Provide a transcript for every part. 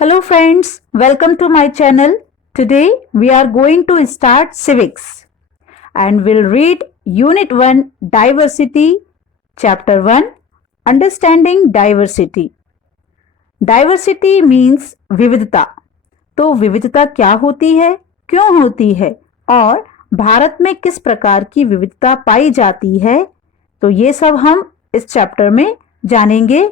Hello friends, welcome to my channel. Today we are going to start civics and we'll read Unit 1 Diversity, Chapter 1 Understanding Diversity. Diversity means विविधता. तो विविधता क्या होती है, क्यों होती है और भारत में किस प्रकार की विविधता पाई जाती है, तो ये सब हम इस चैप्टर में जानेंगे.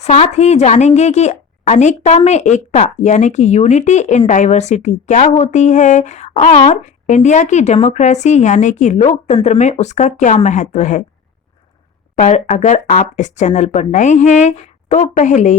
साथ ही जानेंगे कि अनेकता में एकता यानी कि यूनिटी इन डाइवर्सिटी क्या होती है और इंडिया की डेमोक्रेसी यानी कि लोकतंत्र में उसका क्या महत्व है. पर अगर आप इस चैनल पर नए हैं तो पहले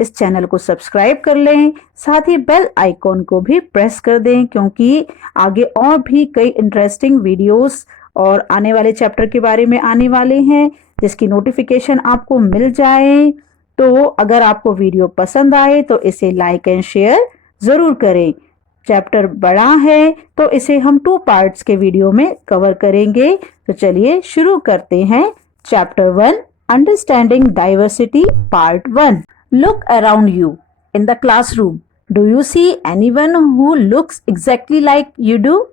इस चैनल को सब्सक्राइब कर लें, साथ ही बेल आइकॉन को भी प्रेस कर दें क्योंकि आगे और भी कई इंटरेस्टिंग वीडियोस और आने वाले चैप्टर के बारे में आने वाले हैं जिसकी नोटिफिकेशन आपको मिल जाए. तो अगर आपको वीडियो पसंद आए तो इसे लाइक एंड शेयर जरूर करें. चैप्टर बड़ा है तो इसे हम 2 पार्ट्स के वीडियो में कवर करेंगे. तो चलिए शुरू करते हैं. Chapter 1 understanding diversity part 1. Look around you in the classroom. Do you see anyone who looks exactly like you do?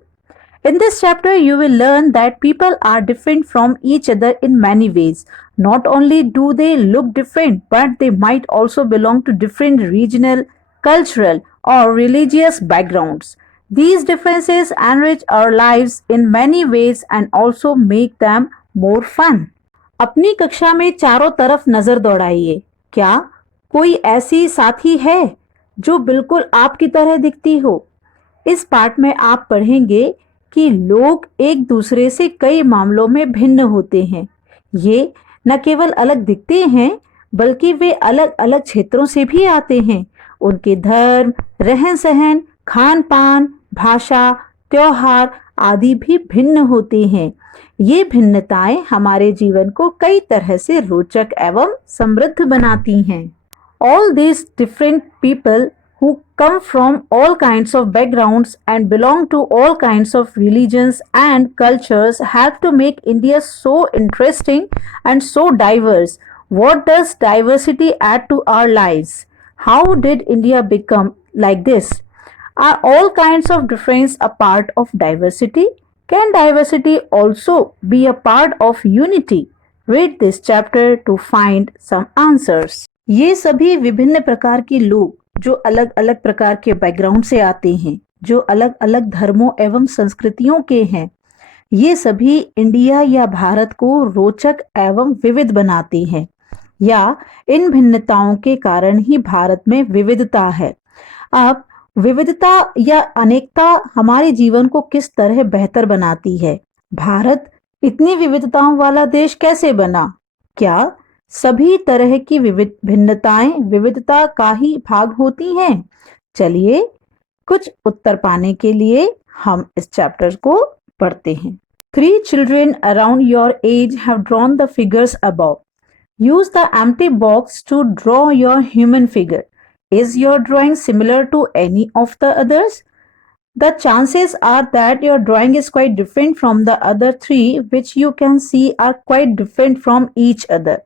In this chapter, you will learn that people are different from each other in many ways. Not only do they look different, but they might also belong to different regional, cultural, or religious backgrounds. These differences enrich our lives in many ways and also make them more fun. अपनी कक्षा में चारों तरफ नजर दौड़ाइए. क्या कोई ऐसी साथी है जो बिल्कुल आपकी तरह दिखती हो? इस पाठ में आप पढ़ेंगे कि लोग एक दूसरे से कई मामलों में भिन्न होते हैं. ये न केवल अलग दिखते हैं बल्कि वे अलग अलग क्षेत्रों से भी आते हैं. उनके धर्म, रहन सहन, खान पान, भाषा, त्योहार आदि भी भिन्न होते हैं. ये भिन्नताएं हमारे जीवन को कई तरह से रोचक एवं समृद्ध बनाती हैं. All these different people who come from all kinds of backgrounds and belong to all kinds of religions and cultures help to make India so interesting and so diverse. What does diversity add to our lives? How did India become like this? Are all kinds of difference a part of diversity? Can diversity also be a part of unity? Read this chapter to find some answers. ये सभी विभिन्न प्रकार के लोग जो अलग अलग प्रकार के बैकग्राउंड से आते हैं, जो अलग अलग धर्मों एवं संस्कृतियों के हैं, ये सभी इंडिया या भारत को रोचक एवं विविध बनाते हैं या इन भिन्नताओं के कारण ही भारत में विविधता है. अब विविधता या अनेकता हमारे जीवन को किस तरह बेहतर बनाती है? भारत इतनी विविधताओं वाला देश कैसे बना? क्या सभी तरह की भिन्नताएं विविधता का ही भाग होती हैं? चलिए कुछ उत्तर पाने के लिए हम इस चैप्टर को पढ़ते हैं. 3 children around your age have drawn the figures above. Use the empty box to draw your human figure. Is your drawing similar to any of the others? The chances are that your drawing is quite different from the other 3 which you can see are quite different from each other.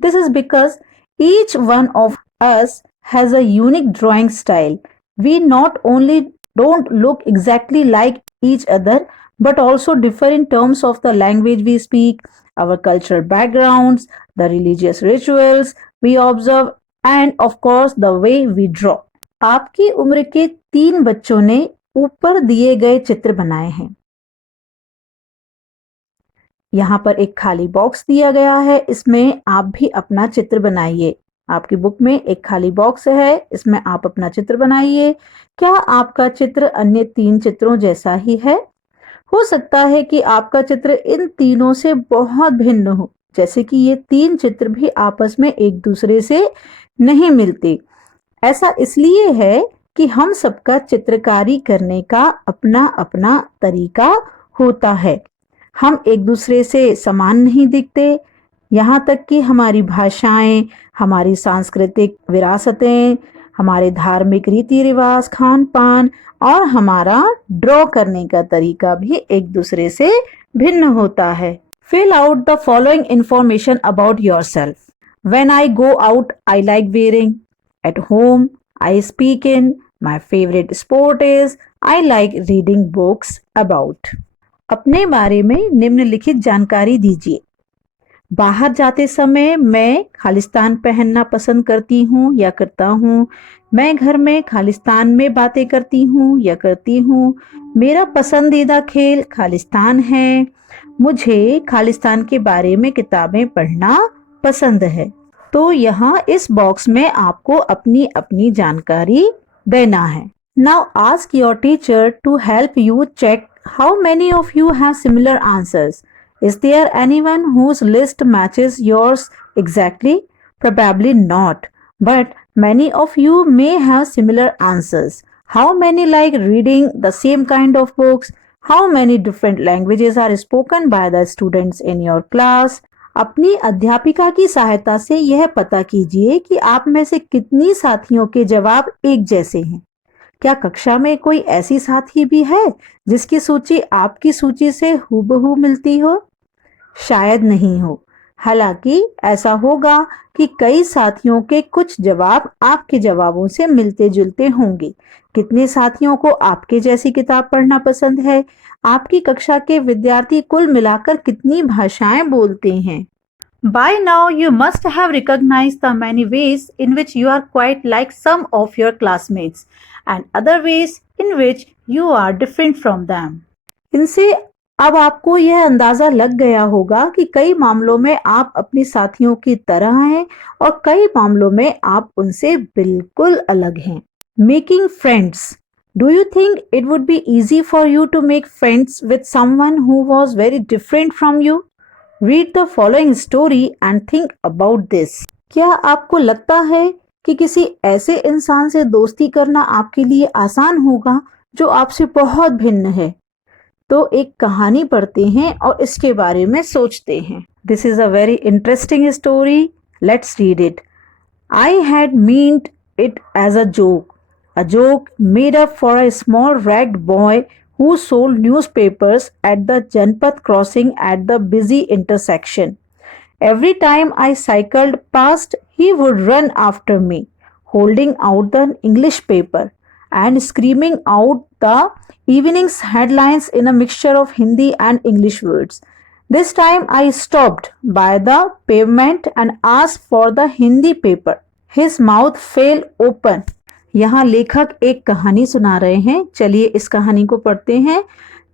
This is because each one of us has a unique drawing style. We not only don't look exactly like each other, but also differ in terms of the language we speak, our cultural backgrounds, the religious rituals we observe, and of course the way we draw. आपकी उम्र के 3 बच्चों ने ऊपर दिए गए चित्र बनाए हैं. यहाँ पर एक खाली बॉक्स दिया गया है, इसमें आप भी अपना चित्र बनाइए. आपकी बुक में एक खाली बॉक्स है, इसमें आप अपना चित्र बनाइए. क्या आपका चित्र अन्य 3 चित्रों जैसा ही है? हो सकता है कि आपका चित्र इन तीनों से बहुत भिन्न हो, जैसे कि ये 3 चित्र भी आपस में एक दूसरे से नहीं मिलते. ऐसा इसलिए है कि हम सबका चित्रकारी करने का अपना अपना तरीका होता है. हम एक दूसरे से समान नहीं दिखते. यहाँ तक कि हमारी भाषाएं, हमारी सांस्कृतिक विरासतें, हमारे धार्मिक रीति रिवाज, खान पान और हमारा ड्रॉ करने का तरीका भी एक दूसरे से भिन्न होता है. Fill out the following information about yourself. When I go out, I like wearing. At home, I speak in. My favorite sport is I like reading books about. अपने बारे में निम्नलिखित जानकारी दीजिए। बाहर जाते समय मैं खालिस्तान पहनना पसंद करती हूँ या करता हूँ। मैं घर में खालिस्तान में बातें करती हूँ या करती हूँ। मेरा पसंदीदा खेल खालिस्तान है। मुझे खालिस्तान के बारे में किताबें पढ़ना पसंद है। तो यहाँ इस बॉक्स में आपको अपनी अपनी जानकारी देना है। Now ask your teacher to help you check how many of you have similar answers. Is there anyone whose list matches yours exactly? Probably not, but many of you may have similar answers. How many like reading the same kind of books? How many different languages are spoken by the students in your class? अपनी अध्यापिका की सहायता से यह पता कीजिए कि आप में से कितनी साथियों के जवाब एक जैसे हैं। क्या कक्षा में कोई ऐसी साथी भी है जिसकी सूची आपकी सूची से हूबहू मिलती हो? शायद नहीं हो। हालांकि ऐसा होगा कि कई साथियों के कुछ जवाब आपके जवाबों से मिलते जुलते होंगे। कितने साथियों को आपके जैसी किताब पढ़ना पसंद है? आपकी कक्षा के विद्यार्थी कुल मिलाकर कितनी भाषाएं बोलते हैं? By now you must have recognized the many ways in which you are quite like some of your classmates and other ways in which you are different from them. इनसे अब आपको यह अंदाजा लग गया होगा कि कई मामलों में आप अपने साथियों की तरह हैं और कई मामलों में आप उनसे बिल्कुल अलग हैं। Making friends. Do you think it would be easy for you to make friends with someone who was very different from you? Read the following story and think about this. क्या आपको लगता है कि किसी ऐसे इंसान से दोस्ती करना आपके लिए आसान होगा जो आपसे बहुत भिन्न है? तो एक कहानी पढ़ते हैं और इसके बारे में सोचते हैं। This is a very interesting story. Let's read it. I had meant it as a joke made up for a small ragged boy who sold newspapers at the Janpat crossing at the busy intersection. Every time I cycled past, he would run after me, holding out the English paper and screaming out the evening's headlines in a mixture of Hindi and English words. This time I stopped by the pavement and asked for the Hindi paper. His mouth fell open. यहाँ लेखक एक कहानी सुना रहे हैं। चलिए इस कहानी को पढ़ते हैं।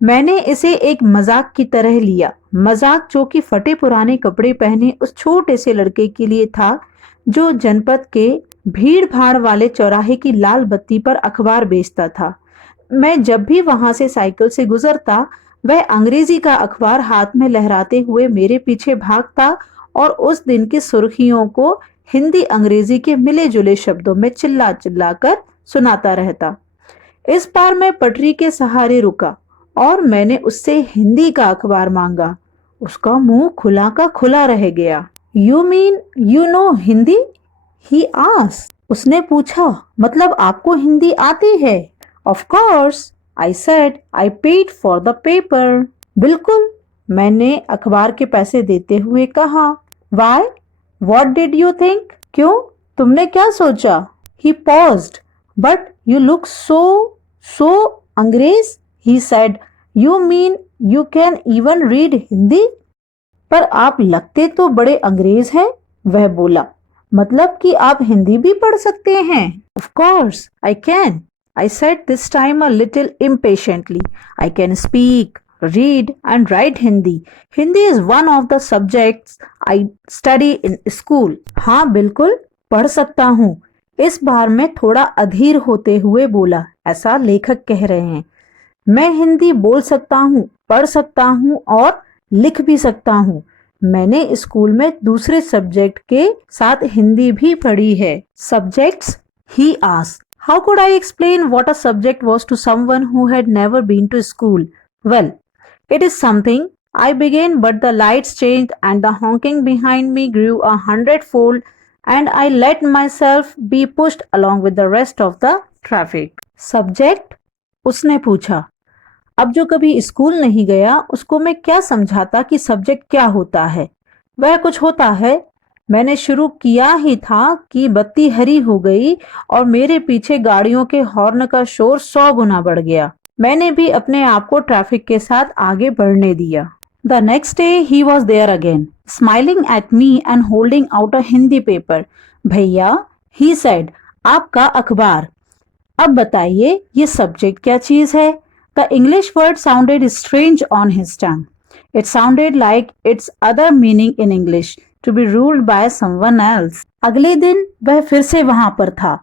मैंने इसे एक मजाक की तरह लिया। मजाक जो कि फटे पुराने कपड़े पहने उस छोटे से लड़के के लिए था जो जनपद के भीड़ भाड़ वाले चौराहे की लाल बत्ती पर अखबार बेचता था। मैं जब भी वहां से साइकिल से गुजरता वह अंग्रेजी का अखबार हाथ में लहराते हुए मेरे पीछे भागता और उस दिन की सुर्खियों को हिंदी अंग्रेजी के मिले जुले शब्दों में चिल्ला चिल्ला कर सुनाता रहता। इस बार मैं पटरी के सहारे रुका और मैंने उससे हिंदी का अखबार मांगा। उसका मुंह खुला का खुला रह गया। You mean you know Hindi? He asked. उसने पूछा, मतलब आपको हिंदी आती है? Of course, I said, I paid for the paper. बिल्कुल, मैंने अखबार के पैसे देते हुए कहा। Y? What did you think? क्यों? तुमने क्या सोचा? He paused. But you look so अंग्रेज? He said, You mean you can even read Hindi? पर आप लगते तो बड़े अंग्रेज हैं, वह बोला। मतलब कि आप हिंदी भी पढ़ सकते हैं? Of course, I can. I said this time a little impatiently. I can speak, read and write Hindi. Hindi is one of the subjects I study in school. हाँ बिल्कुल पढ़ सकता हूँ। इस बार मैं थोड़ा अधीर होते हुए बोला। ऐसा लेखक कह रहे हैं। मैं हिंदी बोल सकता हूँ, पढ़ सकता हूँ और लिख भी सकता हूँ। मैंने स्कूल में दूसरे सब्जेक्ट के साथ हिंदी भी पढ़ी है। Subjects? He asked. How could I explain what a subject was to someone who had never been to school? Well, it is something. I began, but the lights changed and the honking behind me grew 100-fold and I let myself be pushed along with the rest of the traffic. Subject? उसने पूछा। अब जो कभी school नहीं गया उसको मैं क्या समझाता कि सब्जेक्ट क्या होता है? वह कुछ होता है। मैंने शुरू किया ही था कि बत्ती हरी हो गई और मेरे पीछे गाड़ियों के हॉर्न का शोर 100 गुना बढ़ गया। मैंने भी अपने आप को ट्रैफिक के साथ आगे बढ़ने दिया। The next day he was there again, smiling at me and holding out a Hindi paper. भैया, he said, आपका अखबार। अब बताइए ये सब्जेक्ट क्या चीज है? The English word sounded strange on his tongue. It sounded like its other meaning in English, to be ruled by someone else. अगले दिन वह फिर से वहां पर था।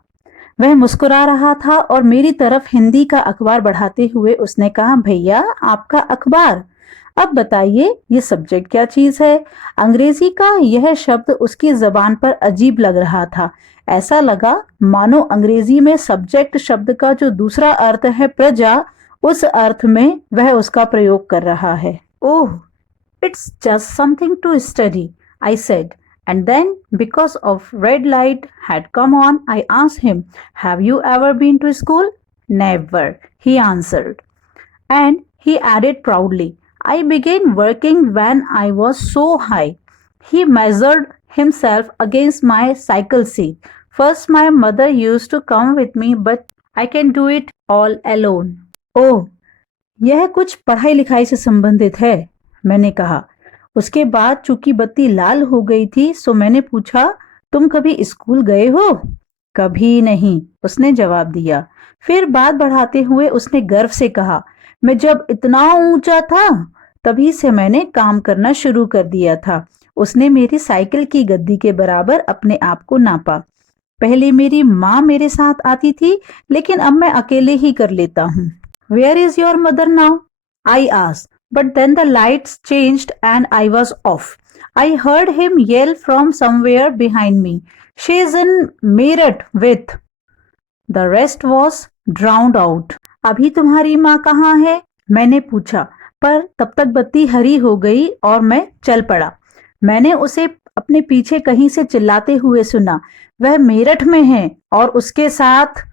वह मुस्कुरा रहा था और मेरी तरफ हिंदी का अखबार बढ़ाते हुए उसने कहा, भैया आपका अखबार। अब बताइए ये सब्जेक्ट क्या चीज है? अंग्रेजी का यह शब्द उसकी जबान पर अजीब लग रहा था। ऐसा लगा मानो अंग्रेजी में सब्जेक्ट शब्द का जो दूसरा अर्थ है प्रजा, उस अर्थ में वह उसका प्रयोग कर रहा है। Oh, it's just something to study, I said. And then, because of red light had come on, I asked him, have you ever been to school? Never, he answered. And he added proudly, I began working when I was so high. He measured himself against my cycle seat. First, my mother used to come with me, but I can do it all alone. Oh, यह कुछ पढ़ाई लिखाई से संबंधित है, मैंने कहा। उसके बाद चूंकि बत्ती लाल हो गई थी, सो मैंने पूछा, तुम कभी स्कूल गए हो? कभी नहीं, उसने जवाब दिया। फिर बात बढ़ाते हुए उसने गर्व से कहा, मैं जब इतना ऊंचा था तभी से मैंने काम करना शुरू कर दिया था। उसने मेरी साइकिल की गद्दी के बराबर अपने आप को नापा। पहले मेरी माँ मेरे साथ आती थी, लेकिन अब मैं अकेले ही कर लेता हूँ। Where is your mother now? I asked. But then the lights changed and I was off. I heard him yell from somewhere behind me. She is in Meerut with. The rest was drowned out. अभी तुम्हारी माँ कहाँ है? मैंने पूछा, पर तब तक बत्ती हरी हो गई और मैं चल पड़ा। मैंने उसे अपने पीछे कहीं से चिल्लाते हुए सुना, वह मेरठ में है, और उसके साथ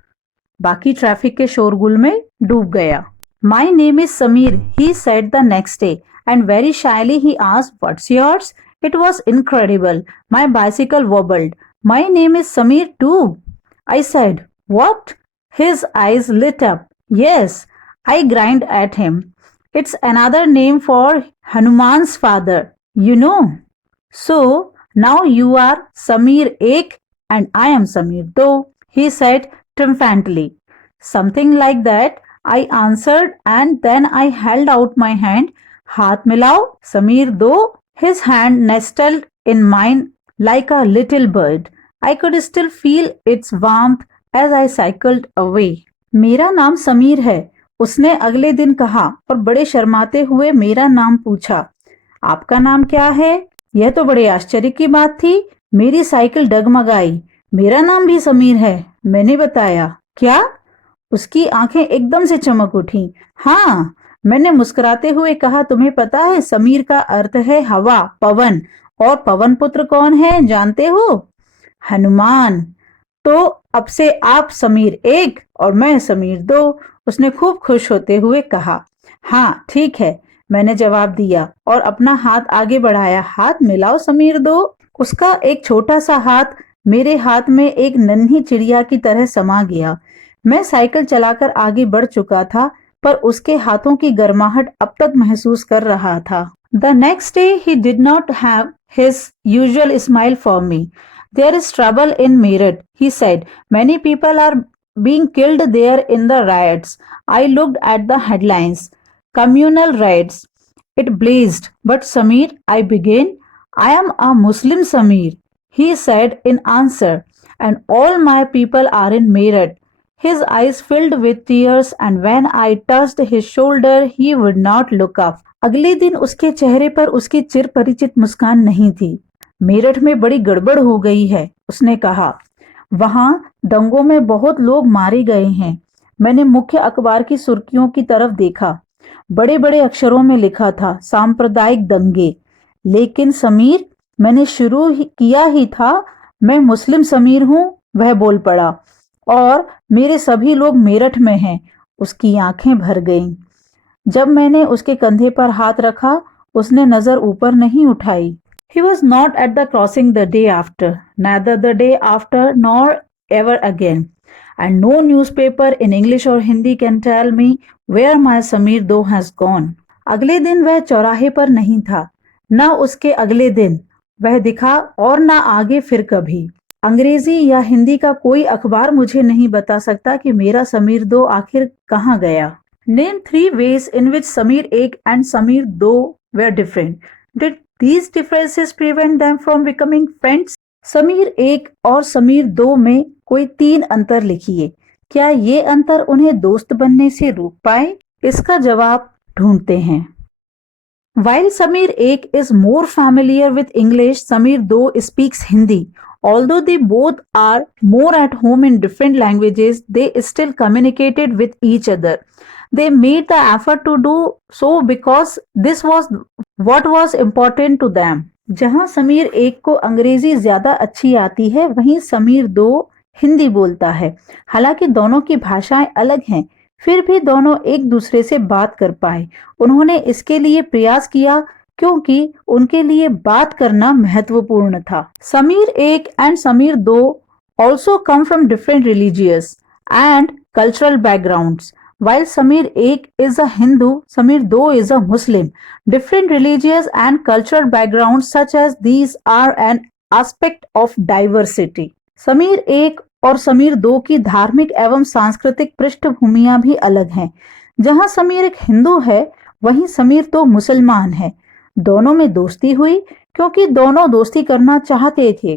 बाकी ट्रैफिक के शोरगुल में डूब गया। My name is Samir, he said the next day, and very shyly he asked, what's yours? It was incredible. My bicycle wobbled. My name is Samir too. I said, what? His eyes lit up. Yes, I grinned at him. It's another name for Hanuman's father, you know. So, now you are Samir Ek and I am Samir Do, he said triumphantly. Something like that, I answered, and then I held out my hand. हाथ मिलाओ, समीर दो. His hand nestled in mine like a little bird. I could still feel its warmth as I cycled away. मेरा नाम समीर है, उसने अगले दिन कहा और बड़े शर्माते हुए मेरा नाम पूछा। आपका नाम क्या है? यह तो बड़े आश्चर्य की बात थी। मेरी साइकिल डगमगाई। मेरा नाम भी समीर है, मैंने बताया। क्या? उसकी आंखें एकदम से चमक उठी। हाँ, मैंने मुस्कुराते हुए कहा, तुम्हें पता है समीर का अर्थ है हवा, पवन, और पवन पुत्र कौन है जानते हो? हनुमान। तो अब से आप समीर एक और मैं समीर दो, उसने खूब खुश होते हुए कहा। हाँ ठीक है, मैंने जवाब दिया और अपना हाथ आगे बढ़ाया। हाथ मिलाओ समीर दो। उसका एक छोटा सा हाथ मेरे हाथ में एक नन्ही चिड़िया की तरह समा गया। मैं साइकिल चलाकर आगे बढ़ चुका था, पर उसके हाथों की गर्माहट अब तक महसूस कर रहा था। The next day he did not have his usual smile for me. There is trouble in Meerut, he said. Many people are being killed there in the riots. I looked at the headlines. Communal riots. It blazed. But Samir, I began. I am a Muslim, Samir, he said in answer. And all my people are in Meerut. His eyes filled with tears, and when I touched his shoulder, he would not look up. अगले दिन उसके चेहरे पर उसकी चिर परिचित मुस्कान नहीं थी। मेरठ में बड़ी गड़बड़ हो गई है, उसने कहा। वहां दंगों में बहुत लोग मारे गए हैं। मैंने मुख्य अखबार की सुर्खियों की तरफ देखा। बड़े बड़े अक्षरों में लिखा था, सांप्रदायिक दंगे। लेकिन समीर, मैंने शुरू किया ही था। मैं मुस्लिम समीर हूं, वह बोल पड़ा। और मेरे सभी लोग मेरठ में हैं। उसकी आंखें भर गईं। जब मैंने उसके कंधे पर हाथ रखा, उसने नजर ऊपर नहीं उठाई। He was not at the crossing the day after, neither the day after, nor ever again. And no newspaper in English or Hindi can tell me where my Samir Do has gone. अगले दिन वह चौराहे पर नहीं था, न उसके अगले दिन वह दिखा और न आगे फिर कभी। अंग्रेजी या हिंदी का कोई अखबार मुझे नहीं बता सकता कि मेरा समीर दो आखिर कहाँ गया। Name 3 ways in which Samir Ek and Samir Do were different. Did these differences prevent them from becoming friends? Sameer एक और समीर दो में कोई 3 अंतर लिखिए। क्या ये अंतर उन्हें दोस्त बनने से रोक पाए? इसका जवाब ढूंढते हैं। While Samir Ek is more familiar with English, Samir Do speaks Hindi. Although they both are more at home in different languages, they still communicated with each other. They made the effort to do so because this was what was important to them. जहां समीर एक को अंग्रेजी ज्यादा अच्छी आती है, वहीं समीर दो हिंदी बोलता है। हालांकि दोनों की भाषाएं अलग हैं, फिर भी दोनों एक दूसरे से बात कर पाए। उन्होंने इसके लिए प्रयास किया क्योंकि उनके लिए बात करना महत्वपूर्ण था। समीर एक एंड समीर दो also come from different religious and cultural backgrounds. While Samir Ek is a Hindu, Samir Do is a Muslim. Different religious and cultural backgrounds such as these are an aspect of diversity. Sameer एक और समीर दो की धार्मिक एवं सांस्कृतिक पृष्ठभूमियां भी अलग हैं। जहां समीर एक हिंदू है, वहीं समीर दो मुसलमान है। दोनों में दोस्ती हुई क्योंकि दोनों दोस्ती करना चाहते थे।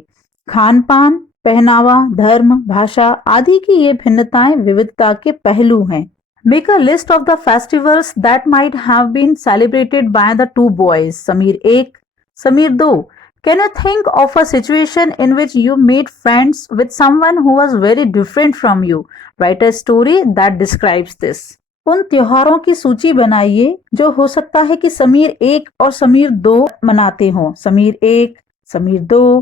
खान पान, पहनावा, धर्म, भाषा आदि की ये भिन्नताएं विविधता के पहलू हैं। Make a list of the festivals that might have been celebrated by the two boys, Samir Ek, Samir Do. Can you think of a situation in which you made friends with someone who was very different from you? Write a story that describes this. उन त्योहारों की सूची बनाइए जो हो सकता है कि समीर एक और समीर दो मनाते हों। समीर एक, समीर दो।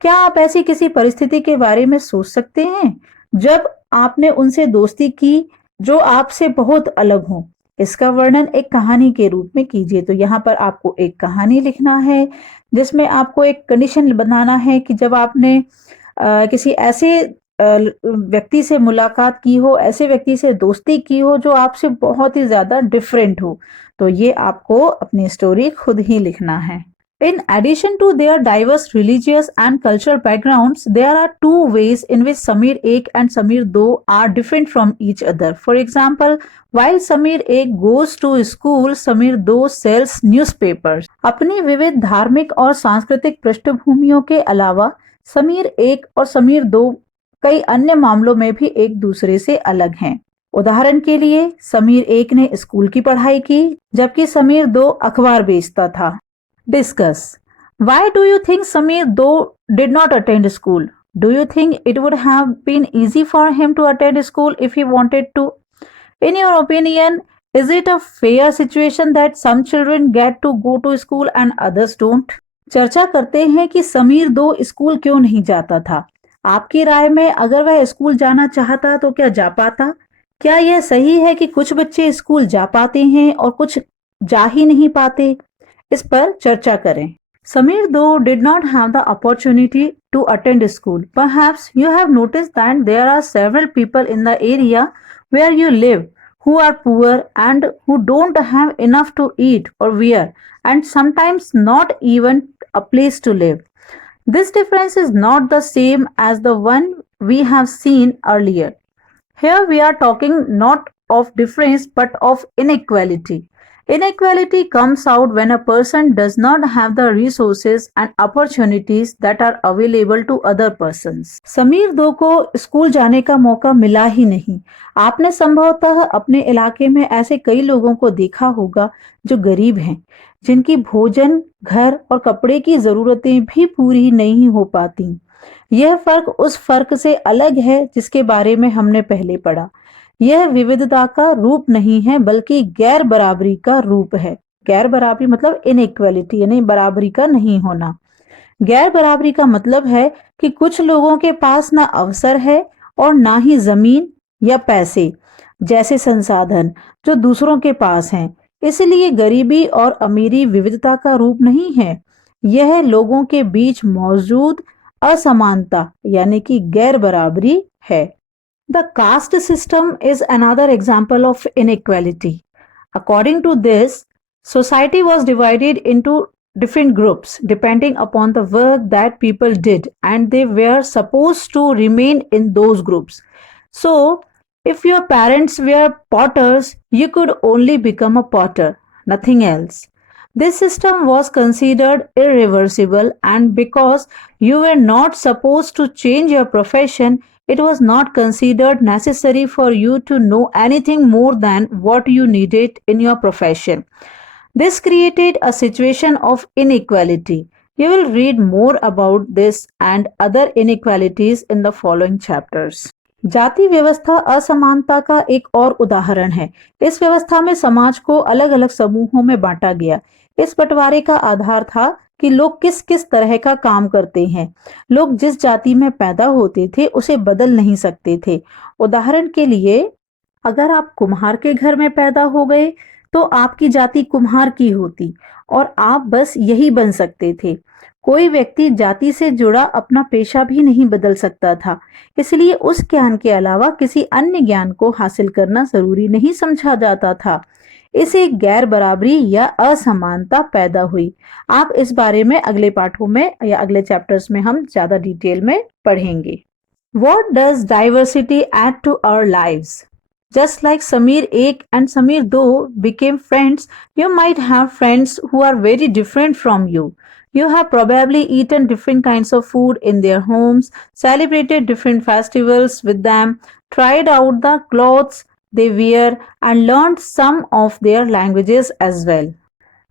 क्या आप ऐसी किसी परिस्थिति के बारे में सोच सकते हैं जब आपने उनसे दोस्ती की जो आपसे बहुत अलग हो? इसका वर्णन एक कहानी के रूप में कीजिए। तो यहाँ पर आपको एक कहानी लिखना है जिसमें आपको एक कंडीशन बनाना है कि जब आपने किसी ऐसे व्यक्ति से मुलाकात की हो, ऐसे व्यक्ति से दोस्ती की हो जो आपसे बहुत ही ज्यादा डिफरेंट हो। तो ये आपको अपनी स्टोरी खुद ही लिखना है। In addition to their diverse religious and cultural backgrounds, there are 2 ways in which Samir Ek and Samir Do are different from each other. For example, while Samir Ek goes to school, Samir Do sells newspapers. अपनी विविध धार्मिक और सांस्कृतिक पृष्ठभूमियों के अलावा समीर एक और समीर दो कई अन्य मामलों में भी एक दूसरे से अलग हैं। उदाहरण के लिए समीर एक ने स्कूल की पढ़ाई की जबकि समीर दो अखबार बेचता था। Discuss. Why do you think Samir Do did not attend school? Do you think it would have been easy for him to attend school if he wanted to? In your opinion, is it a fair situation that some children get to go to school and others don't? चर्चा करते हैं कि समीर दो school क्यों नहीं जाता था। आपकी राय में अगर वह स्कूल जाना चाहता तो क्या जा पाता? क्या यह सही है कि कुछ बच्चे स्कूल जा पाते हैं और कुछ जा ही नहीं पाते? इस पर चर्चा करें। Samir Do did not have the opportunity to attend school. Perhaps you have noticed that there are several people in the area where you live who are poor and who don't have enough to eat or wear, and sometimes not even a place to live. This difference is not the same as the one we have seen earlier. Here we are talking not of difference but of inequality. Inequality comes out when a person does not have the resources and opportunities that are available to other persons. Sameer दो को school जाने का मौका मिला ही नहीं। आपने संभवतः अपने इलाके में ऐसे कई लोगों को देखा होगा जो गरीब हैं, जिनकी भोजन, घर और कपड़े की जरूरतें भी पूरी नहीं हो पाती। यह फर्क उस फर्क से अलग है जिसके बारे में हमने पहले पढ़ा। यह विविधता का रूप नहीं है बल्कि गैर बराबरी का रूप है। गैर बराबरी मतलब इनइक्वालिटी, यानी बराबरी का नहीं होना। गैर बराबरी का मतलब है कि कुछ लोगों के पास ना अवसर है और ना ही जमीन या पैसे जैसे संसाधन जो दूसरों के पास हैं। इसलिए गरीबी और अमीरी विविधता का रूप नहीं है। यह लोगों के बीच मौजूद असमानता यानी कि गैर बराबरी है। The caste system is another example of inequality. According to this, society was divided into different groups depending upon the work that people did, and they were supposed to remain in those groups. So, if your parents were potters, you could only become a potter, nothing else. This system was considered irreversible, and because you were not supposed to change your profession, it was not considered necessary for you to know anything more than what you needed in your profession. This created a situation of inequality. You will read more about this and other inequalities in the following chapters. जाति व्यवस्था असमानता का एक और उदाहरण है। इस व्यवस्था में समाज को अलग अलग समूहों में बांटा गया। इस बंटवारे का आधार था कि लोग किस किस तरह का काम करते हैं। लोग जिस जाति में पैदा होते थे उसे बदल नहीं सकते थे। उदाहरण के लिए, अगर आप कुम्हार के घर में पैदा हो गए तो आपकी जाति कुम्हार की होती और आप बस यही बन सकते थे। कोई व्यक्ति जाति से जुड़ा अपना पेशा भी नहीं बदल सकता था, इसलिए उस ज्ञान के अलावा किसी अन्य ज्ञान को हासिल करना जरूरी नहीं समझा जाता था। इसे गैर बराबरी या असमानता पैदा हुई। आप इस बारे में अगले पाठों में या अगले चैप्टर्स में हम ज्यादा डिटेल में पढ़ेंगे। What does diversity add to our lives? Just like Samir 1 and Samir 2 became friends, you might have friends who are very different from you. You have probably eaten different kinds of food in their homes, celebrated different festivals with them, tried out the clothes they wear, and learned some of their languages as well.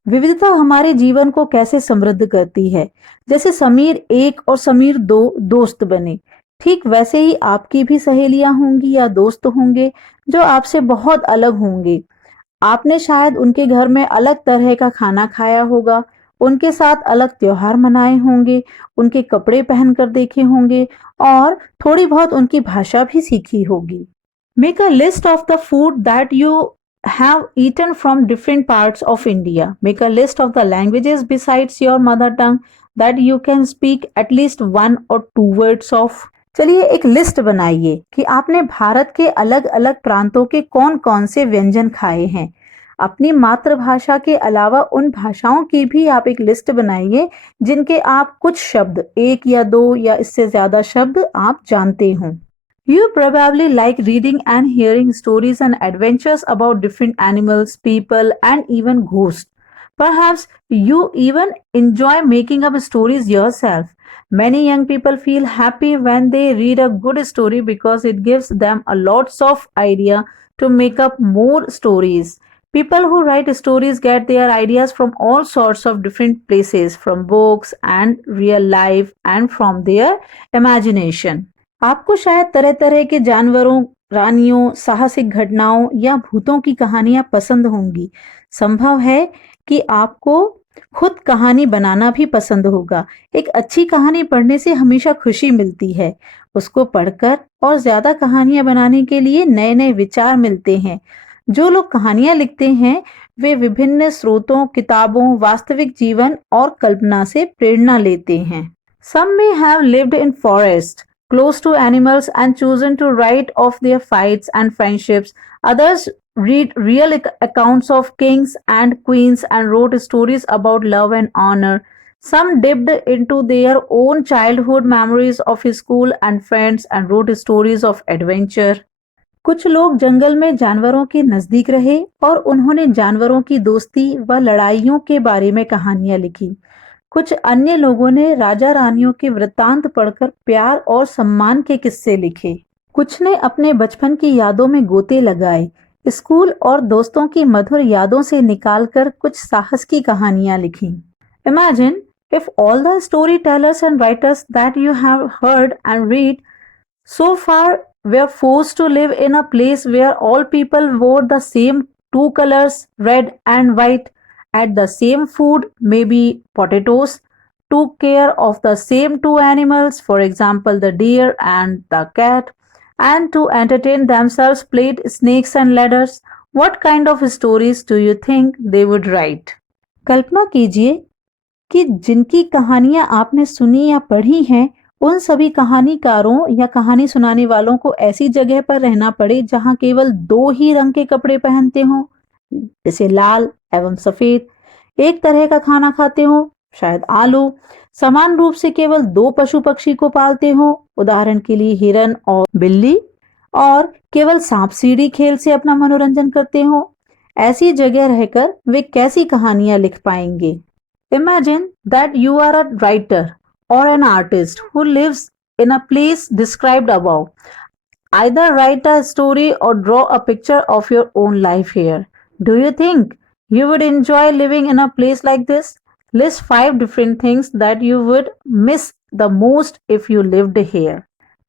विविधता हमारे जीवन को कैसे समृद्ध करती है। जैसे समीर 1 और समीर 2 दोस्त बने, ठीक वैसे ही आपकी भी सहेलियां होंगी या दोस्त होंगे जो आपसे बहुत अलग होंगे। आपने शायद उनके घर में अलग तरह का खाना खाया होगा, उनके साथ अलग त्योहार मनाए होंगे, उनके कपड़े पहनकर देखे होंगे और थोड़ी बहुत उनकी भाषा भी सीखी होगी। Make a list of the food that you have eaten from different parts of India. Make a list of the languages besides your mother tongue that you can speak at least 1 or 2 words of. चलिए एक list बनाइए कि आपने भारत के अलग अलग प्रांतों के कौन कौन से व्यंजन खाए हैं। अपनी मातृभाषा के अलावा उन भाषाओं की भी आप एक लिस्ट बनाइए जिनके आप कुछ शब्द, 1 या 2 या इससे ज्यादा शब्द आप जानते हों। You probably like reading and hearing stories and adventures about different animals, people, and even ghosts. Perhaps you even enjoy making up stories yourself. Many young people feel happy when they read a good story because it gives them a lots of idea to make up more stories. People who write stories get their ideas from all sorts of different places, from books and real life and from their imagination. आपको शायद तरह तरह के जानवरों, रानियों, साहसिक घटनाओं या भूतों की कहानियां पसंद होंगी। संभव है कि आपको खुद कहानी बनाना भी पसंद होगा। एक अच्छी कहानी पढ़ने से हमेशा खुशी मिलती है। उसको पढ़कर और ज्यादा कहानियां बनाने के लिए नए नए विचार मिलते हैं। जो लोग कहानियां लिखते हैं वे विभिन्न स्रोतों, किताबों, वास्तविक जीवन और कल्पना से प्रेरणा लेते हैं। Some may have lived in forest close to animals and chosen to write of their fights and friendships. Others read real accounts of kings and queens and wrote stories about love and honor. Some dipped into their own childhood memories of school and friends and wrote stories of adventure. कुछ लोग जंगल में जानवरों के नजदीक रहे और उन्होंने जानवरों की दोस्ती व लड़ाइयों के बारे में कहानियां लिखी। कुछ अन्य लोगों ने राजा रानियों के वृत्तांत पढ़कर प्यार और सम्मान के किस्से लिखे। कुछ ने अपने बचपन की यादों में गोते लगाए। स्कूल और दोस्तों की मधुर यादों से निकालकर कुछ साहस की कहानियां लिखी। Imagine if all the storytellers and writers that you have heard and read so far were forced to live in a place where all people wore the same 2 colors, red and white, ate the same food, maybe potatoes, took care of the same 2 animals, for example, the deer and the cat, and to entertain themselves played snakes and ladders. What kind of stories do you think they would write? कल्पना कीजिए कि जिनकी कहानियां आपने सुनी या पढ़ी हैं, उन सभी कहानीकारों या कहानी सुनाने वालों को ऐसी जगह पर रहना पड़े जहां केवल 2 ही रंग के कपड़े पहनते हों, जैसे लाल एवं सफेद, एक तरह का खाना खाते हों, शायद आलू, समान रूप से केवल 2 पशु पक्षी को पालते हों, उदाहरण के लिए हिरन और बिल्ली, और केवल सांप सीढ़ी खेल से अपना मनोरंजन करते हों। ऐसी जगह रहकर वे कैसी कहानियां लिख पाएंगे? Imagine that you are a writer or an artist who lives in a place described above. Either write a story or draw a picture of your own life here. Do you think you would enjoy living in a place like this? List 5 different things that you would miss the most if you lived here.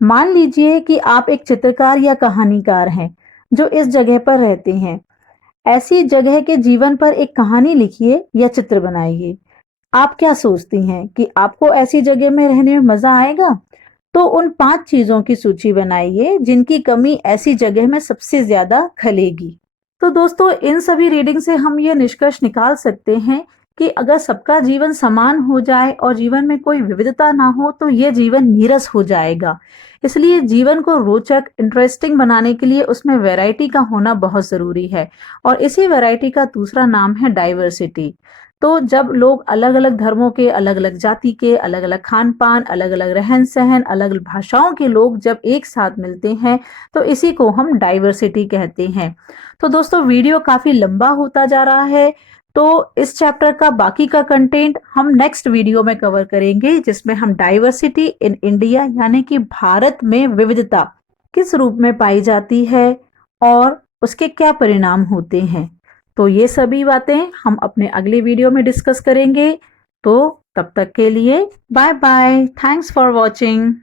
मान लीजिए कि आप एक चित्रकार या कहानीकार हैं जो इस जगह पर रहते हैं। ऐसी जगह के जीवन पर एक कहानी लिखिए या चित्र बनाइए। आप क्या सोचती हैं कि आपको ऐसी जगह में रहने में मजा आएगा? तो उन 5 चीजों की सूची बनाइए जिनकी कमी ऐसी जगह में सबसे ज्यादा खलेगी। तो दोस्तों, इन सभी रीडिंग से हम ये निष्कर्ष निकाल सकते हैं कि अगर सबका जीवन समान हो जाए और जीवन में कोई विविधता ना हो तो ये जीवन नीरस हो जाएगा। इसलिए जीवन को रोचक, इंटरेस्टिंग बनाने के लिए उसमें वैरायटी का होना बहुत जरूरी है, और इसी वैरायटी का दूसरा नाम है डाइवर्सिटी। तो जब लोग अलग अलग धर्मों के, अलग अलग जाति के, अलग अलग खान पान, अलग अलग रहन सहन, अलग अलग भाषाओं के लोग जब एक साथ मिलते हैं तो इसी को हम डाइवर्सिटी कहते हैं। तो दोस्तों, वीडियो काफी लंबा होता जा रहा है, तो इस चैप्टर का बाकी का कंटेंट हम नेक्स्ट वीडियो में कवर करेंगे, जिसमें हम डाइवर्सिटी इन इंडिया यानी कि भारत में विविधता किस रूप में पाई जाती है और उसके क्या परिणाम होते हैं, तो ये सभी बातें हम अपने अगले वीडियो में डिस्कस करेंगे। तो तब तक के लिए bye bye, thanks for watching.